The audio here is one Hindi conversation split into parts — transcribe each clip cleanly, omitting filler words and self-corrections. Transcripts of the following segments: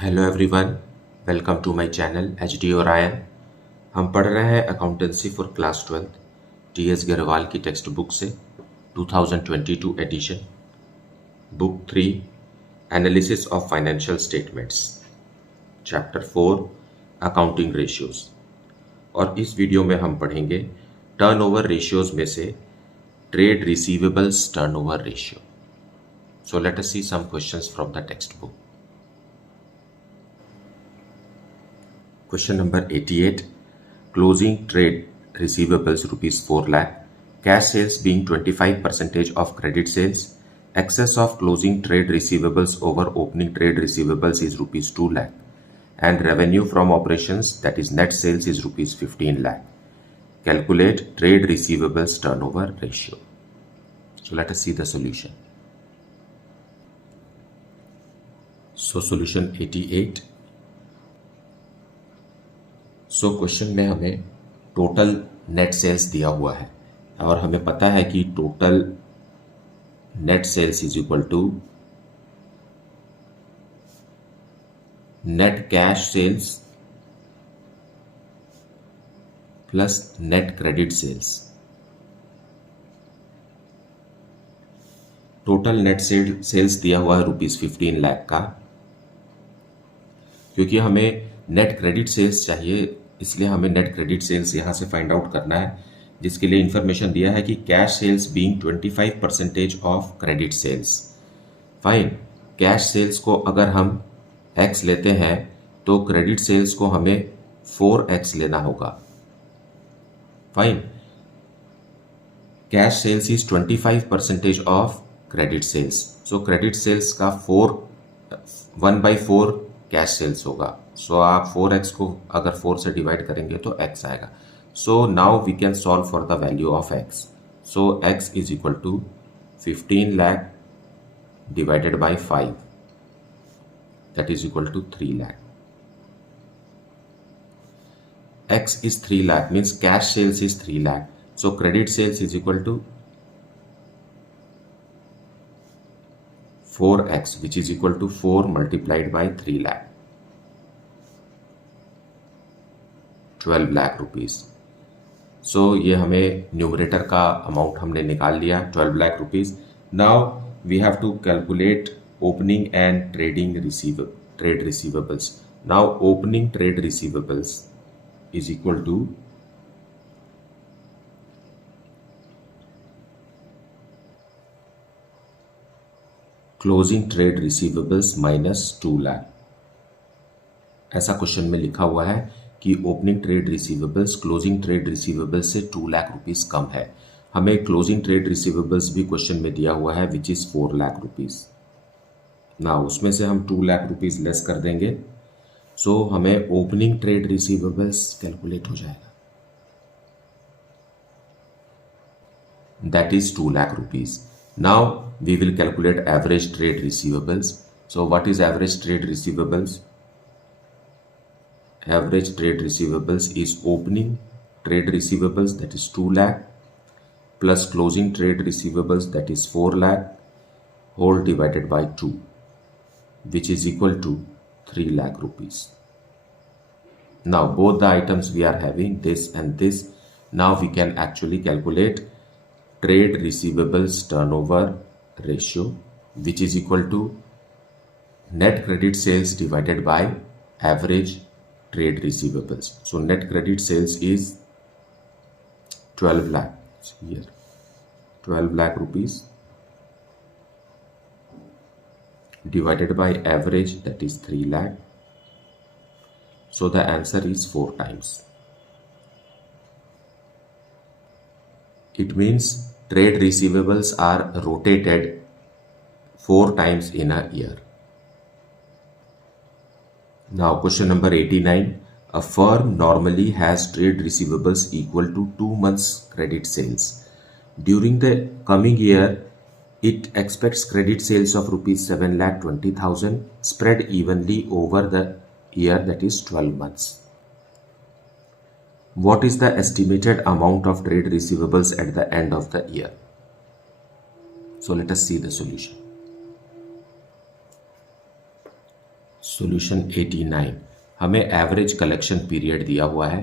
Hello everyone, welcome to my channel H D Orion. हम पढ़ रहे हैं accountancy for class 12 T S Grewal की टेक्स्ट बुक से 2022 edition, book 3 analysis of financial statements, chapter 4 accounting ratios. और इस वीडियो में हम पढ़ेंगे टर्नओवर रेशियोज में से trade receivables turnover ratio. So let us see some questions from the textbook. Question number 88. Closing trade receivables rupees 4 lakh. Cash sales being 25% of credit sales. Excess of closing trade receivables over opening trade receivables is rupees 2 lakh. And revenue from operations, that is net sales, is rupees 15 lakh. Calculate trade receivables turnover ratio. So let us see the solution. So solution 88. So question में हमें टोटल नेट सेल्स दिया हुआ है और हमें पता है कि total net sales is equal to net cash sales plus net credit sales. Total net sales दिया हुआ है रुपीज 15 लाख का। क्योंकि हमें नेट क्रेडिट सेल्स चाहिए, इसलिए हमें नेट क्रेडिट सेल्स यहाँ से फाइंड आउट करना है, जिसके लिए इंफॉर्मेशन दिया है कि cash sales being 25% of credit sales. Fine, cash sales को अगर हम x लेते हैं तो क्रेडिट सेल्स को हमें 4x लेना होगा। Fine, cash sales is 25% of credit sales, so credit sales का 1/4 कैश सेल्स होगा। सो आप 4x को अगर 4 से डिवाइड करेंगे तो x आएगा। So now we can solve for the value of x। So x is equal to 15 lakh divided by 5, that is equal to 3 lakh. x is 3 lakh, means cash sales is 3 lakh. So credit sales is equal to 4x, which is equal to 4 multiplied by 3 lakh, 12 lakh rupees. So ये हमें न्यूमरेटर का अमाउंट हमने निकाल लिया 12 lakh rupees. Now we have to calculate opening and trade receivables. Now opening trade receivables is equal to closing trade receivables minus 2 lakh. ऐसा क्वेश्चन में लिखा हुआ है कि opening trade receivables closing trade receivables से 2 लाख रुपीस कम है। हमें क्लोजिंग ट्रेड रिसीवेबल्स भी क्वेश्चन में दिया हुआ है विच इज 4 लाख रुपीस। ना उसमें से हम 2 लाख रुपीस लेस कर देंगे, सो हमें ओपनिंग ट्रेड रिसीवेबल्स कैलकुलेट हो जाएगा, that is 2 lakh rupees. Now we will calculate average trade receivables. So what is average trade receivables? Average trade receivables is opening trade receivables, that is 2 lakh, plus closing trade receivables, that is 4 lakh, whole divided by 2, which is equal to 3 lakh rupees. Now both the items we are having this and this. Now we can actually calculate trade receivables turnover ratio, which is equal to net credit sales divided by average trade receivables. So net credit sales is 12 lakh here, 12 lakh rupees divided by average, that is 3 lakh. So the answer is 4 times. It means trade receivables are rotated 4 times in a year. Now question number 89. A firm normally has trade receivables equal to 2 months credit sales. During the coming year, it expects credit sales of rupees 7,20,000 spread evenly over the year, that is 12 months. What is the estimated amount of trade receivables at the end of the year? So let us see the solution. Solution 89, हमें एवरेज कलेक्शन पीरियड दिया हुआ है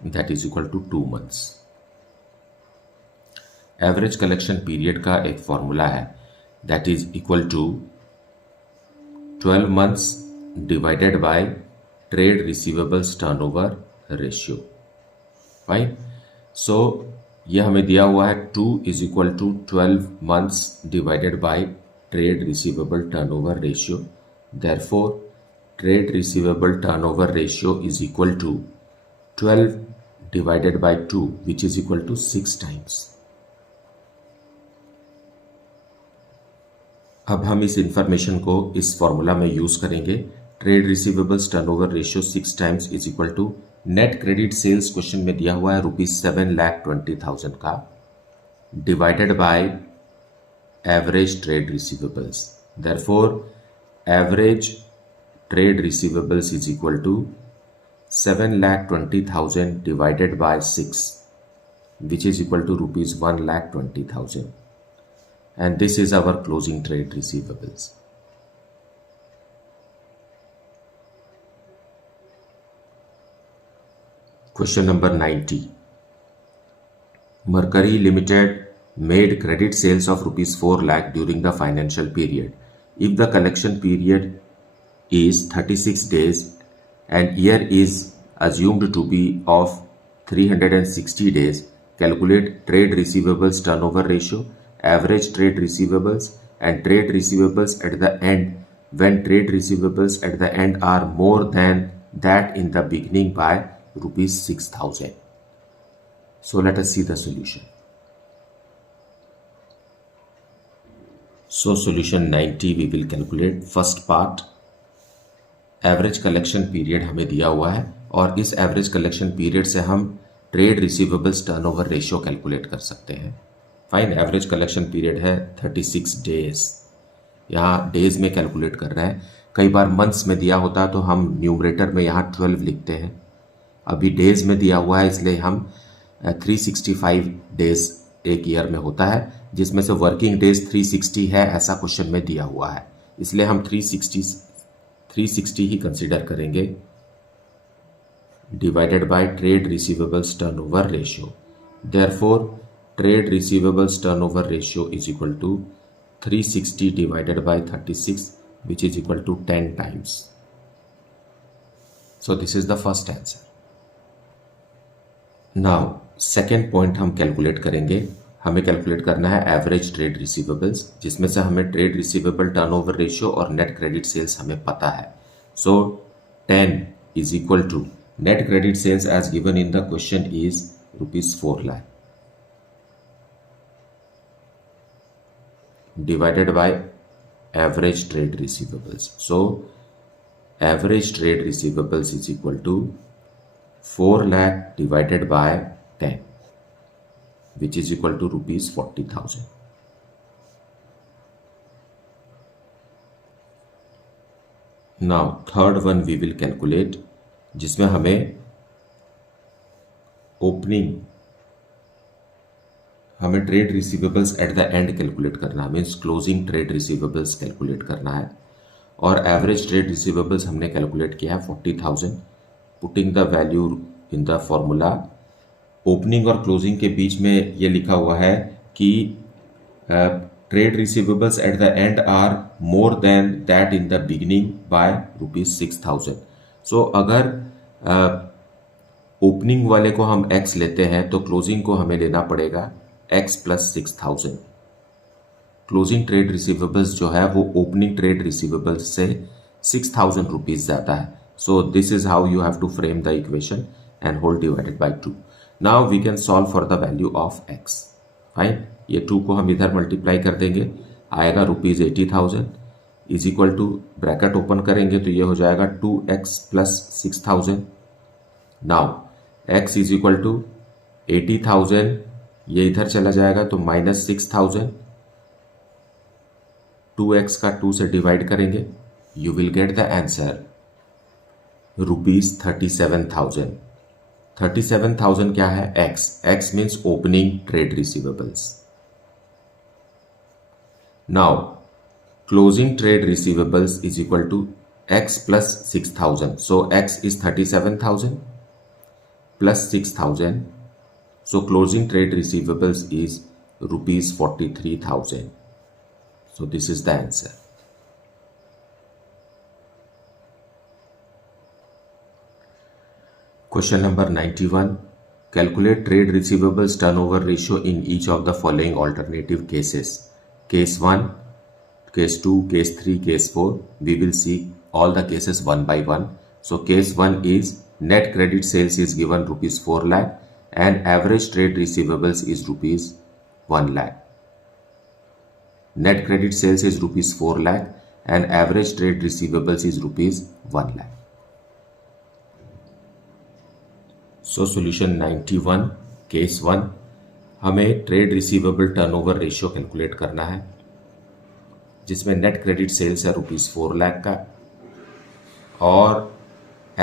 that is equal to 2 months. Average collection period का एक फॉर्मूला है that is equal to 12 months divided by trade receivables turnover ratio. Fine, so ये हमें दिया हुआ है 2 is equal to 12 months divided by trade receivable turnover ratio. Therefore trade receivable turnover ratio is equal to 12 divided by 2 which is equal to 6 times. अब हम इस इंफॉर्मेशन को इस फॉर्मूला में यूज करेंगे। Trade receivables turnover ratio 6 times is equal to net credit sales question में दिया हुआ है ₹7,20,000 का divided by average trade receivables. Therefore average trade receivables is equal to 7,20,000 divided by 6 which is equal to ₹1,20,000 and this is our closing trade receivables. Question number 90. Mercury Limited made credit sales of ₹4 lakh during the financial period. If the collection period is 36 days and year is assumed to be of 360 days, calculate trade receivables turnover ratio, average trade receivables and trade receivables at the end when trade receivables at the end are more than that in the beginning by ₹6,000. So let us see the solution. So solution 90 we will calculate. First part, average collection period हमें दिया हुआ है और इस एवरेज कलेक्शन पीरियड से हम trade receivables turnover ratio calculate कर सकते हैं। फाइन, एवरेज कलेक्शन पीरियड है 36 डेज, यहाँ डेज में कैलकुलेट कर रहे हैं। कई बार मंथ्स में दिया होता है तो हम न्यूमरेटर में यहाँ 12 लिखते हैं, अभी डेज में दिया हुआ है इसलिए हम 365 डेज एक ईयर में होता है, जिसमें से वर्किंग डेज 360 है ऐसा क्वेश्चन में दिया हुआ है, इसलिए हम 360 ही कंसिडर करेंगे divided by trade receivables turnover ratio. Therefore trade receivables turnover ratio is equal to 360 divided by 36 which is equal to 10 times. So this is the first answer. Now second point हम कैलकुलेट करेंगे। हमें कैलकुलेट करना है एवरेज ट्रेड रिसीवेबल्स, जिसमें से हमें ट्रेड रिसीवेबल टर्नओवर रेशियो और नेट क्रेडिट सेल्स हमें पता है। So 10 is equal to net credit sales as given in the question is ₹4 lakh divided by average trade receivables. So average trade receivables is equal to 4 lakh divided by 10 which is equal to ₹40,000. Now third one we will calculate, जिसमें हमें trade receivables at the end calculate करना है, means closing trade receivables calculate करना है। और एवरेज ट्रेड रिसीवेबल्स हमने कैलकुलेट किया है 40,000। Putting the value in the formula, opening और क्लोजिंग के बीच में ये लिखा हुआ है कि trade receivables at the end are more than that in the beginning by ₹6,000। So अगर ओपनिंग वाले को हम x लेते हैं तो क्लोजिंग को हमें लेना पड़ेगा x plus 6,000। Closing trade receivables जो है वो ओपनिंग ट्रेड रिसीवेबल्स से ₹6,000 ज़्यादा है। So this is how you have to frame the equation and whole divided by 2. Now we can solve for the value of x. Fine, ये 2 को हम इधर मल्टीप्लाई कर देंगे, आएगा ₹80,000 is equal to bracket open करेंगे तो ये हो जाएगा 2x plus 6,000। Now x is equal to 80,000, ये इधर चला जाएगा तो माइनस 6,000, 2x का 2 से डिवाइड करेंगे, you will get the answer ₹37,000। 37,000 क्या है? X means opening trade receivables. Now closing trade receivables is equal to X plus 6,000. So X is 37,000 plus 6,000. So closing trade receivables is rupees 43,000. So this is the answer. Question number 91. Calculate trade receivables turnover ratio in each of the following alternative cases. Case 1, case 2, case 3, case 4. We will see all the cases one by one. So case 1 is net credit sales is given rupees 4 lakh and average trade receivables is rupees 1 lakh. Net credit sales is rupees 4 lakh and average trade receivables is rupees 1 lakh. So solution 91 case 1 हमें trade receivable turnover ratio calculate करना है जिसमें नेट क्रेडिट सेल्स है रुपीज़ 4 लाख का और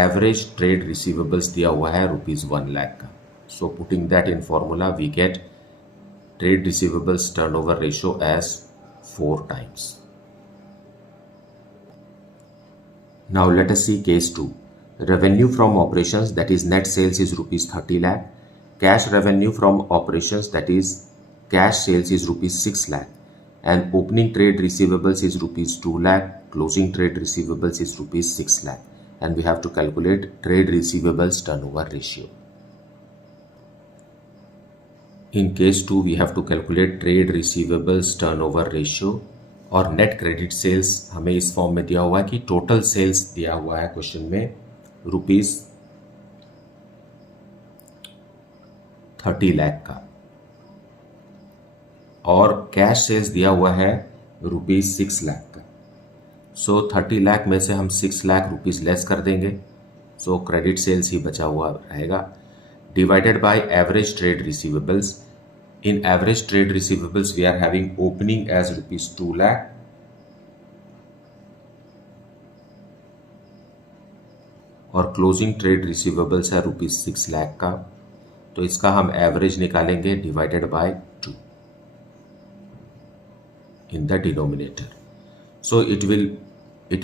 एवरेज ट्रेड रिसीवेबल्स दिया हुआ है रुपीज़ 1 लाख का. So putting that in formula we get trade receivables turnover ratio as 4 times. Now let us see case 2. Revenue from operations that is net sales is rupees 30 lakh. Cash revenue from operations that is cash sales is rupees 6 lakh. And opening trade receivables is rupees 2 lakh. Closing trade receivables is rupees 6 lakh. And we have to calculate trade receivables turnover ratio. In case 2 we have to calculate trade receivables turnover ratio. और नेट क्रेडिट सेल्स हमें इस फॉर्म में दिया हुआ है कि टोटल सेल्स दिया हुआ है क्वेश्चन में रुपीज 30 लाख का और कैश सेल्स दिया हुआ है रुपीज 6 लाख का. सो 30 लाख में से हम 6 लाख रुपीज लेस कर देंगे. सो क्रेडिट सेल्स ही बचा हुआ रहेगा divided by average trade receivables. In average trade receivables, we are having opening as rupees 2 lakh और closing trade receivables है rupees 6 lakh का. तो इसका हम एवरेज निकालेंगे divided by 2 in the denominator. So it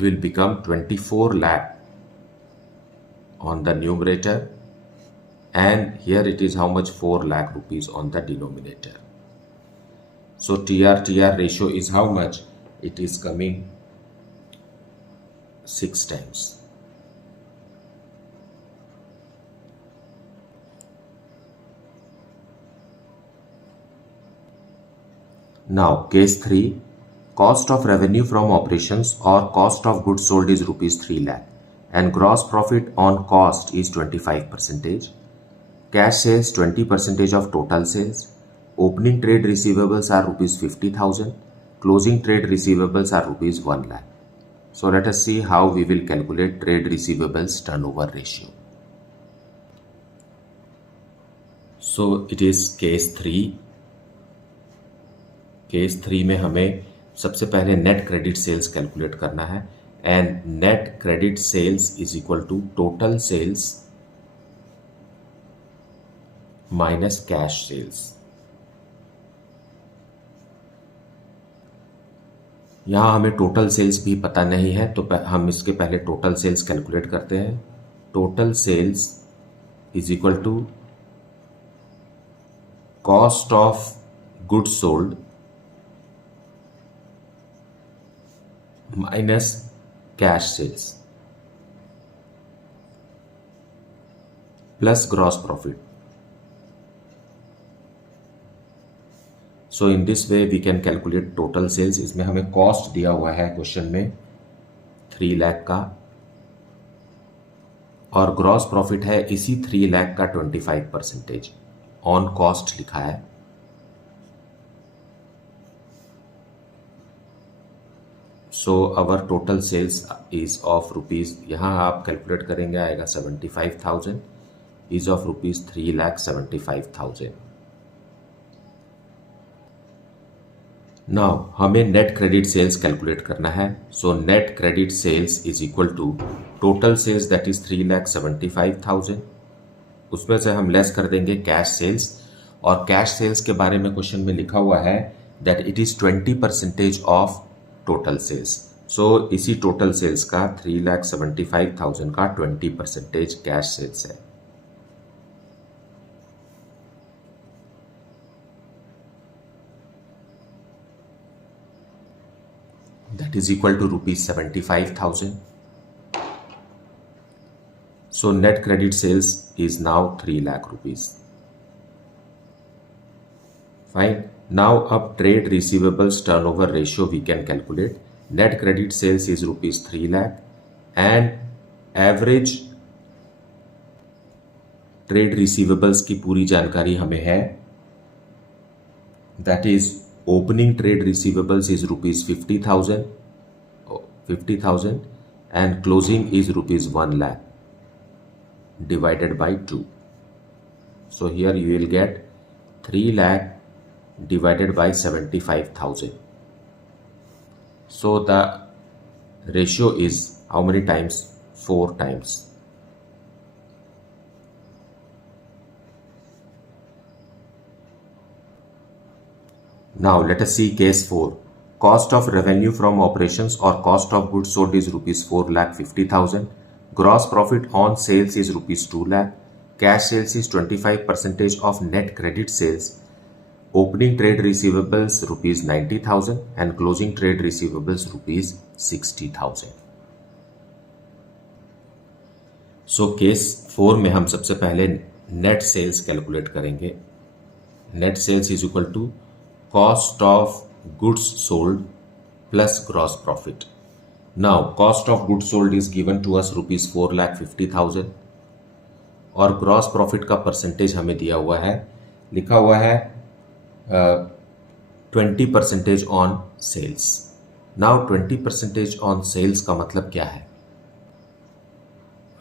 will become 24 lakh on the numerator. And here it is how much 4 lakh rupees on the denominator. So TR ratio is how much? It is coming 6 times. Now case 3, cost of revenue from operations or cost of goods sold is rupees 3 lakh and gross profit on cost is 25%. Cash sales 20% of total sales. Opening trade receivables are rupees 50,000. Closing trade receivables are rupees 1 lakh. So let us see how we will calculate trade receivables turnover ratio. So it is case 3. Case 3 में हमें सबसे पहले नेट क्रेडिट सेल्स कैलकुलेट करना है and net credit sales is equal to total sales minus cash sales. यहां हमें टोटल सेल्स भी पता नहीं है तो हम इसके पहले टोटल सेल्स कैलकुलेट करते हैं. Total sales is equal to cost of goods sold minus cash sales plus gross profit. So in this way we can calculate total sales. इसमें हमें कॉस्ट दिया हुआ है क्वेश्चन में 3 लाख का और ग्रॉस प्रॉफिट है इसी 3 लाख का 25% ऑन कॉस्ट लिखा है. So our total sales is of rupees, यहाँ आप कैलकुलेट करेंगे आएगा 75,000 इज ऑफ रुपीज 3,75,000. नाउ हमें नेट क्रेडिट सेल्स कैलकुलेट करना है. So net credit sales is equal to total sales that is 3,75,000 उसमें से हम लेस कर देंगे कैश सेल्स, और कैश सेल्स के बारे में क्वेश्चन में लिखा हुआ है that it is 20% of total sales. So इसी टोटल सेल्स का 3,75,000 का 20% कैश सेल्स है। That is equal to rupees 75,000. So net credit sales is now 3 lakh rupees. Fine. Now up trade receivables turnover ratio we can calculate. Net credit sales is rupees 3 lakh and average trade receivables की पूरी जानकारी हमें है, that is opening trade receivables is rupees 50,000 and closing is rupees 1 lakh divided by 2. So here you will get 3 lakh divided by 75,000. So the ratio is how many times? 4 times. Now let us see case 4. Cost of revenue from operations or cost of goods sold is rupees 4,50,000. Gross profit on sales is rupees 2 lakh. Cash sales is 25% of net credit sales. Opening trade receivables rupees 90,000 and closing trade receivables rupees 60,000. So case 4 में हम सबसे पहले नेट सेल्स कैलकुलेट करेंगे. Net sales is equal to cost of goods sold plus gross profit. Now cost of goods sold is given to us rupees 4,50,000 और ग्रॉस प्रॉफिट का परसेंटेज हमें दिया हुआ है, लिखा हुआ है 20% on sales. Now 20% on sales का मतलब क्या है?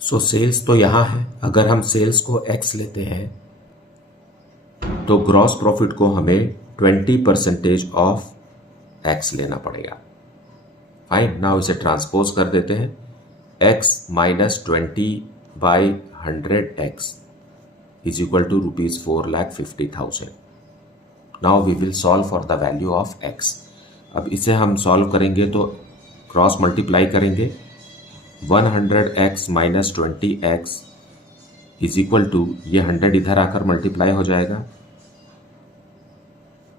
सो सेल्स तो यहाँ है, अगर हम सेल्स को x लेते हैं तो ग्रॉस प्रॉफिट को हमें 20% ऑफ x लेना पड़ेगा. फाइन. नाउ इसे ट्रांसपोज कर देते हैं. x minus 20/100x is equal to rupees 4,50,000. Now we will solve for the value of x. अब इसे हम सॉल्व करेंगे तो क्रॉस मल्टीप्लाई करेंगे. 100x minus 20x is equal to, ये 100 इधर आकर मल्टीप्लाई हो जाएगा,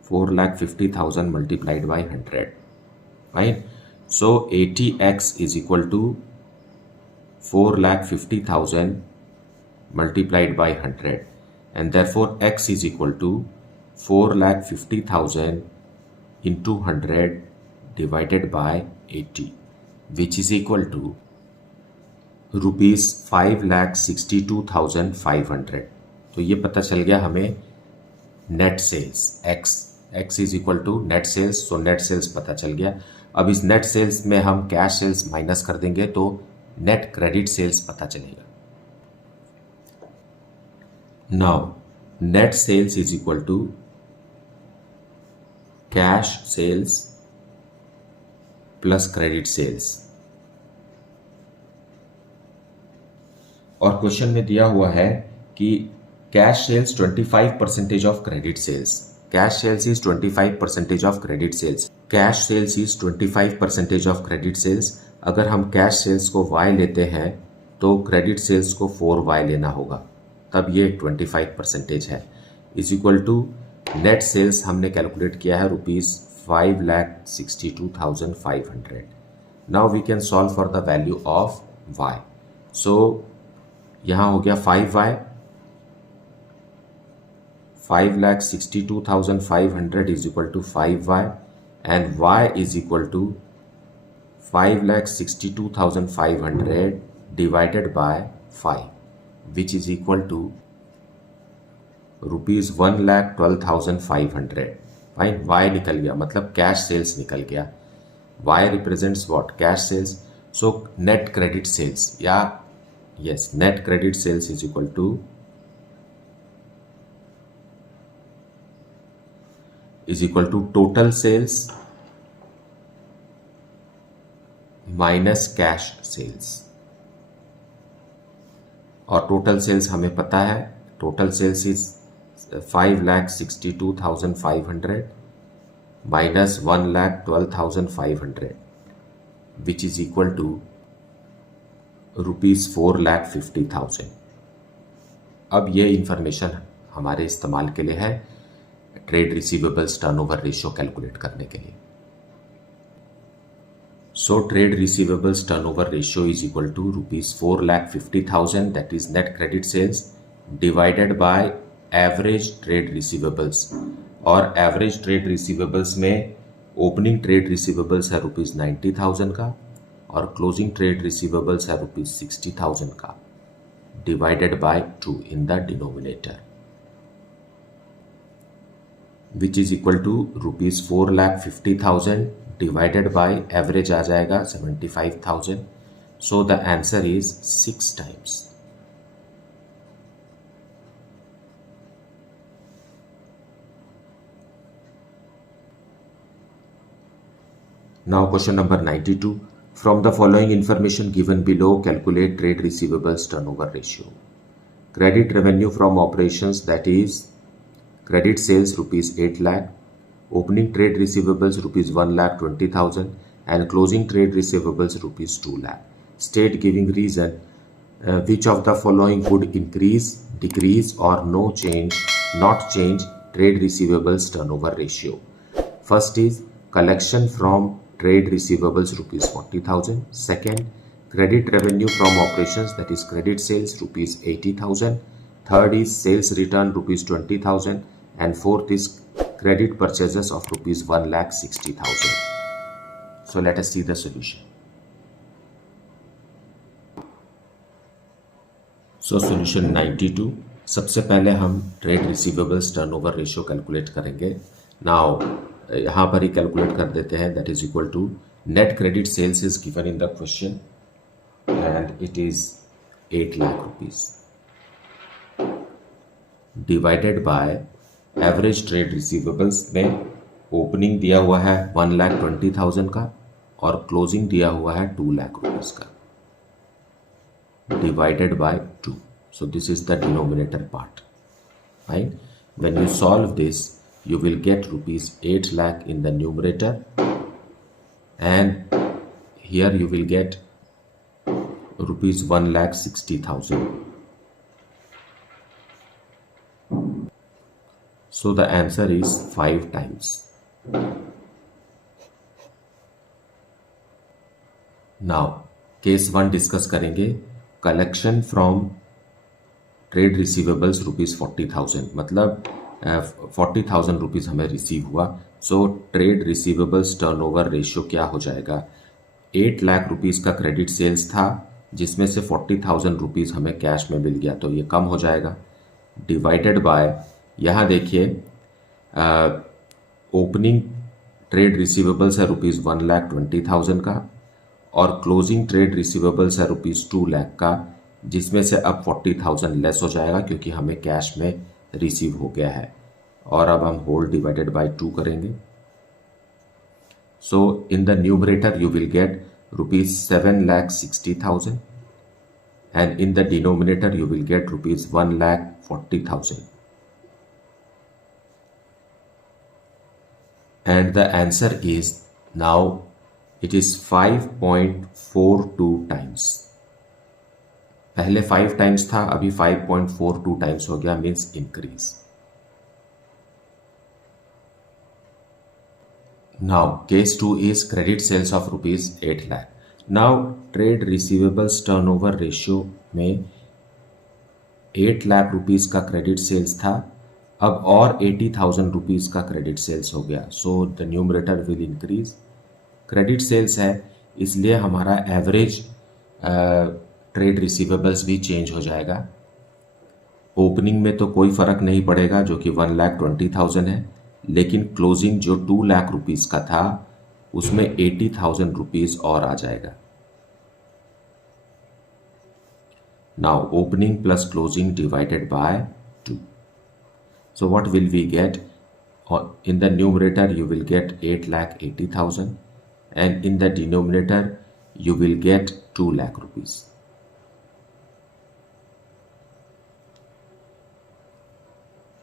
4,50,000 multiplied by 100. Fine. So 80x is equal to 4,50,000 multiplied by 100 and therefore x is equal to 4,50,000 into 100 divided by 80 which is equal to rupees 5,62,500. तो ये पता चल गया हमें net sales. x is equal to net sales. So net sales पता चल गया. अब इस नेट सेल्स में हम कैश सेल्स माइनस कर देंगे तो नेट क्रेडिट सेल्स पता चलेगा. Now net sales is equal to cash sales plus credit sales. और क्वेश्चन में दिया हुआ है कि cash sales 25% of credit sales. Cash sales is 25% of credit sales. Cash sales is 25% of credit sales. अगर हम कैश सेल्स को y लेते हैं तो क्रेडिट सेल्स को 4y लेना होगा, तब ये 25% है. Is equal to net sales हमने कैलकुलेट किया है rupees 5,62,500. Now we can solve for the value of y. So यहाँ हो गया 5y, 5,62,500 is equal to 5y and y is equal to 5,62,500 divided by 5 which is equal to rupees 1,12,500. Fine. y निकल गया, मतलब कैश सेल्स निकल गया. y represents what? Cash sales. So net credit sales या yes net credit sales is equal to total sales minus cash sales. और टोटल सेल्स हमें पता है total sales is 5,62,500 minus 1,12,500 which is equal to rupees 4,50,000। अब ये इंफॉर्मेशन हमारे इस्तेमाल के लिए है trade receivables turnover ratio calculate करने के लिए। So trade receivables turnover ratio is equal to rupees 4,50,000 that is net credit sales divided by average trade receivables। और average trade receivables में opening trade receivables है rupees 90,000 का और closing trade receivables है rupees 60,000 का divided by 2 in the denominator which is equal to rupees 4,50,000 divided by average आ जाएगा 75,000। So the answer is 6 times। Now question number 92. From the following information given below, calculate trade receivables turnover ratio. Credit revenue from operations, that is credit sales rupees 8 lakh, opening trade receivables rupees 1,20,000 and closing trade receivables rupees 2 lakh. State giving reason which of the following would increase, decrease or not change trade receivables turnover ratio. First is collection from trade receivables rupees 40,000. Second, credit revenue from operations, that is credit sales rupees 80,000. Third is sales return rupees 20,000 and fourth is credit purchases of rupees 1,60,000. So let us see the solution. So solution 92. सबसे पहले हम trade receivables turnover ratio calculate करेंगे। नाउ यहाँ पर ही कैलकुलेट कर देते हैं। That is equal to net credit sales is given in the question and it is 8 lakh rupees divided by average trade receivables में ओपनिंग दिया हुआ है 1,20,000 का और क्लोजिंग दिया हुआ है 2 लाख रुपीज का divided by 2. So this is the denominator part, right? When you solve this, you will get rupees 8 lakh in the numerator and here you will get rupees 1,60,000. So the answer is 5 times. Now case 1 discuss करेंगे। Collection from trade receivables rupees 40,000, मतलब 40,000 रुपीज़ हमें रिसीव हुआ। So trade receivables turnover ratio क्या हो जाएगा? 8 लाख रुपीज़ का क्रेडिट सेल्स था जिसमें से 40,000 रुपीज़ हमें कैश में मिल गया, तो ये कम हो जाएगा। डिवाइडेड बाय, यहाँ देखिए ओपनिंग ट्रेड रिसीवेबल्स है रुपीज़ 1,20,000 का और क्लोजिंग ट्रेड रिसीवेबल्स है रुपीज़ 2 लाख का, जिसमें से अब 40,000 लेस हो जाएगा क्योंकि हमें कैश में रिसीव हो गया है। और अब हम होल डिवाइडेड बाय 2 करेंगे। So in the numerator you will get rupees 7,60,000 and in the denominator you will get rupees 1,40,000 and the answer is now it is 5.42 times। पहले 5 टाइम्स था, अभी 5.42 टाइम्स हो गया, means increase. Now case 2 is credit sales of rupees 8 lakh. Now trade receivables turnover ratio में 8 लाख रुपीज का क्रेडिट सेल्स था, अब और 80,000 रुपीज का क्रेडिट सेल्स हो गया। So the numerator will increase. Credit sales है इसलिए हमारा एवरेज ट्रेड रिसीवेबल्स भी चेंज हो जाएगा। ओपनिंग में तो कोई फ़र्क नहीं पड़ेगा जो कि 1,20,000 है, लेकिन क्लोजिंग जो 2 लाख रुपीज़ का था उसमें 80,000 रुपीज़ और आ जाएगा। Now opening plus closing divided by 2। So what will we get? In the numerator you will get 8,80,000 and in the denominator you will get 2 lakh rupees.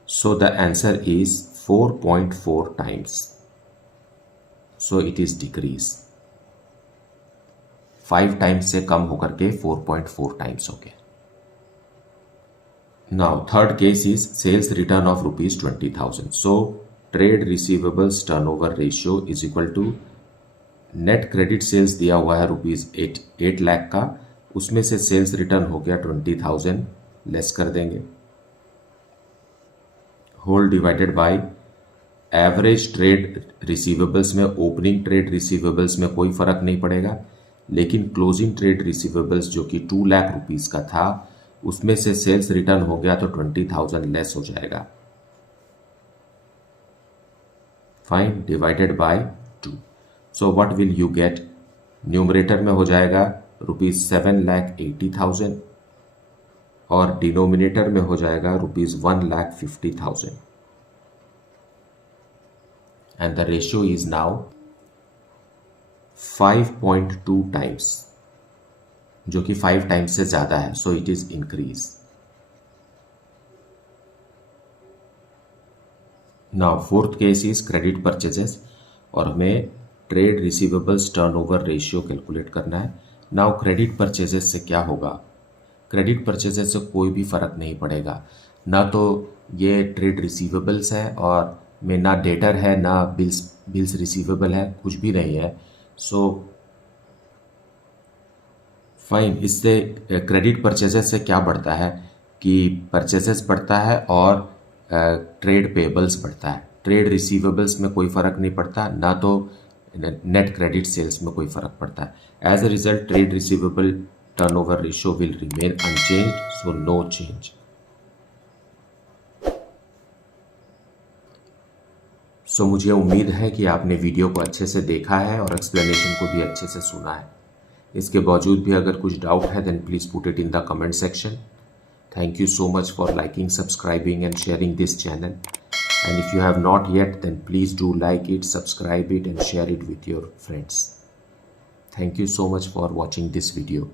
So the answer is 4.4 times. So it is decrease. 5 times से कम होकर के 4.4 टाइम्स हो गया. Now third case is sales return of rupees 20,000. So trade receivables turnover ratio is equal to net credit sales दिया हुआ है रुपीज 8 लाख का, उसमें से सेल्स रिटर्न हो गया 20,000, लेस कर देंगे, whole divided by average trade receivables में ओपनिंग ट्रेड रिसीवेबल्स में कोई फर्क नहीं पड़ेगा, लेकिन क्लोजिंग ट्रेड रिसीवेबल्स जो कि 2 लाख रुपीस का था उसमें से सेल्स रिटर्न हो गया तो 20,000 लेस हो जाएगा, fine, divided by 2. So what will you get? Numerator में हो जाएगा रुपीज 7,80,000 और डिनोमिनेटर में हो जाएगा rupees 1,50,000 and the ratio is now 5.2 times, जो कि 5 टाइम्स से ज्यादा है, so it is increase. Now fourth case is credit purchases और हमें trade receivables turnover ratio calculate करना है. नाउ क्रेडिट परचेजेस से क्या होगा? क्रेडिट परचेजेस से कोई भी फर्क नहीं पड़ेगा, ना तो ये ट्रेड रिसीवेबल्स है और में ना डेटर है ना बिल्स रिसीवेबल है, कुछ भी नहीं है. सो फाइन, इससे क्रेडिट परचेजेस से क्या बढ़ता है कि परचेजेस बढ़ता है और ट्रेड पेबल्स बढ़ता है. ट्रेड रिसीवेबल्स में कोई फ़र्क नहीं पड़ता, ना तो नेट क्रेडिट सेल्स में कोई फ़र्क पड़ता है. As a result trade receivable turnover ratio will remain unchanged, so no change. So मुझे उम्मीद है कि आपने वीडियो को अच्छे से देखा है और एक्सप्लेनेशन को भी अच्छे से सुना है. इसके बावजूद भी अगर कुछ डाउट है then please put it in the comment section. Thank you so much for liking, subscribing and sharing this channel. And if you have not yet, then please do like it, subscribe it and share it with your friends. Thank you so much for watching this video.